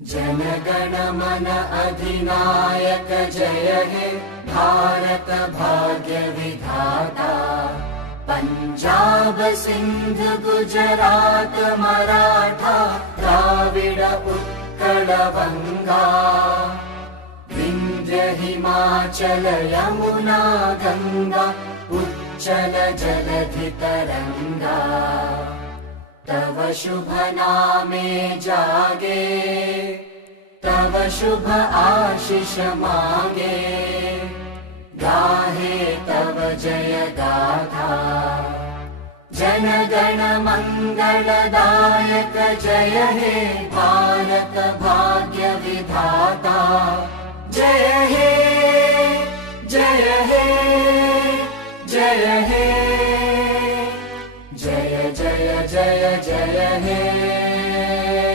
जनगण मन अधिनायक जय हे भारत भाग्य विधाता। पंजाब सिंध गुजरात मराठा द्राविड उत्कल बंगा। विंध्य हिमाचल यमुना गंगा उच्चल जलधि तरंगा। तव शुभ नामे जागे तव शुभ आशीष मांगे। गाहे तव जय गाथा जनगण मंगलदायक जय हे भारत भाग्य विधाता। जय हे जय हे जय हे जय जय जय जय हे।